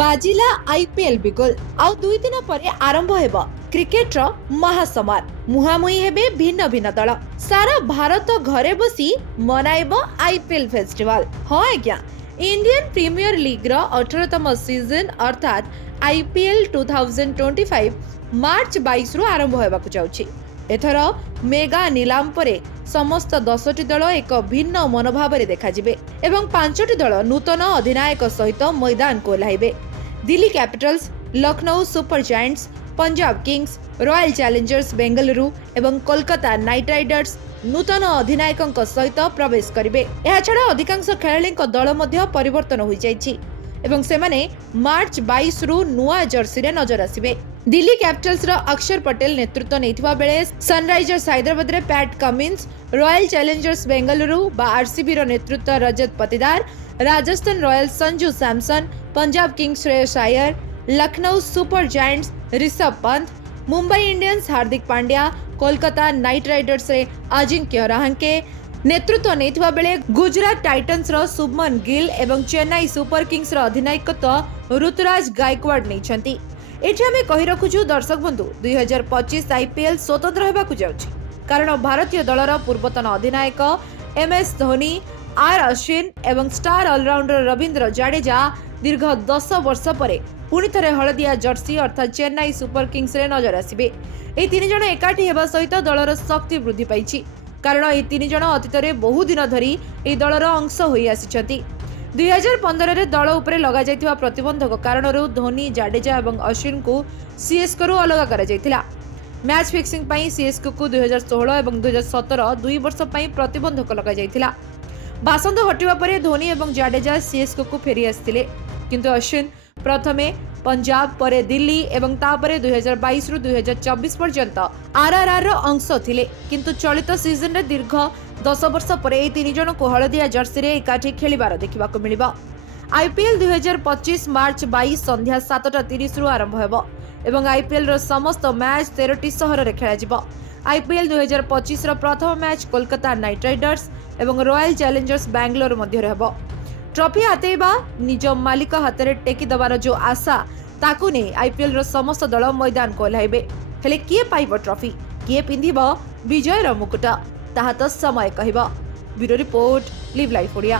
बाजिला IPL बिगुल आउ 2 दिन पर आरंभ हेब क्रिकेट रो महासमार मुहामुही हेबे भिन्न भिन्न दल सारा भारत घरे बसी मनाइब आईपीएल फेस्टिवल। हाँ आज्ञा, इंडियन प्रीमियर लीग रो 18तम सीजन अर्थात आईपीएल 2025 मार्च 22 रु आरंभ हेबाकु जाउछि। एथर मेगा नीलाम परे समस्त 10टी दल एक भिन्न मनोभाव देखा एवं 5टी दल नूतन अधिनायक सहित मैदान को ओह्लाइबे। Delhi Capitals, Lucknow Super Giants, Punjab Kings, Royal Challengers Bengaluru एवं कोलकाता नाइट राइडर्स नूतन अधिनायक सहित प्रवेश करिवे। एहा छडा अधिकांश खेलाड़ी दल मध्य परिवर्तन होई जाइछि एवं सेमाने मार्च 22 रु नुआ जर्सी रे नजर आसिबे। दिल्ली कैपिटल्स रो अक्षर पटेल नेतृत्व नेथिबा बेले सनराइजर्स हैदराबाद रे Pat Cummins, Royal Challengers Bengaluru बा आरसीबी रो नेतृत्व Rajat Patidar, Rajasthan Royals Sanju Samson, Punjab Kings Shreyas Iyer, Lucknow Super Giants Rishabh Pant, Mumbai Indians Hardik Pandya, Kolkata Knight Riders रे अजिंक्य रहांके नेतृत्व नेथिबा बेले गुजरात टाइटन्स रो शुभमन गिल एवं चेन्नई सुपर किंग्स रो अधिनायकत्व ऋतुराज गायकवाड नेछंती। एठी हमें कहि रखुछु दर्शक बंधु 2025 आईपीएल स्वतंत्र हेबाकु जाउछि, कारण भारतीय दलर पूर्वतन अधिनायक एमएस धोनी, आर अश्विन एवं स्टार ऑलराउंडर रविंद्र जाडेजा दीर्घ 10 वर्ष परे पुणी थरे हलदिया जर्सी अर्थात चेन्नई सुपर किंग्स रे नजर आसिबे। ए तीन जण एकाठी हेबा सहित दलर शक्ति वृद्धि पाइछि, कारण ए तीन जण अतीतरे बहु दिन धरी ए दलर अंश होई आसिछंती। 2015 रे दल उपरे लगा जायतिबा प्रतिबंधक कारणरू धोनी, जाडेजा एवं अश्विन को सीएसके रु अलग करा जायतिला। मैच फिक्सिंग पई सीएसके को 2016 एवं 2017 2 वर्ष पई प्रतिबंधक लगा जायतिला। बासंद हटिबा परे धोनी एवं जाडेजा सीएसके को फेरी आस्तिले, किंतु अश्विन प्रथमे पंजाब परे दिल्ली एवं तापरे 2022 रु 2024 पर्यंत आरआरआर रो अंश थिले, किंतु चलित सीजन रे दीर्घ 10 वर्ष परे ए तीन जण को हलदिया जर्सी रे एकाठी खेलिबार देखिबाकु मिलिबो। आईपीएल 2025 मार्च 22 संध्या 7:30 रु आरंभ हेबो एवं आईपीएल रो समस्त मैच 13टी शहर रे खेला जिवो। आईपीएल 2025 रो प्रथम मैच कोलकाता नाइट राइडर्स एवं रॉयल चैलेंजर्स बेंगलोर मध्य हेबो। ट्रॉफी हातेबा निज मालिक हातरे टेकी दबार जो आशा ताकू ने आईपीएल रो समस्त दल मैदान को ओह्लाइबे। हेले किए पाइबो ट्रॉफी, किए पिंधिबो विजय रो मुकुट, ताहा तो समय कहिबो। Bureau report, live life Odia.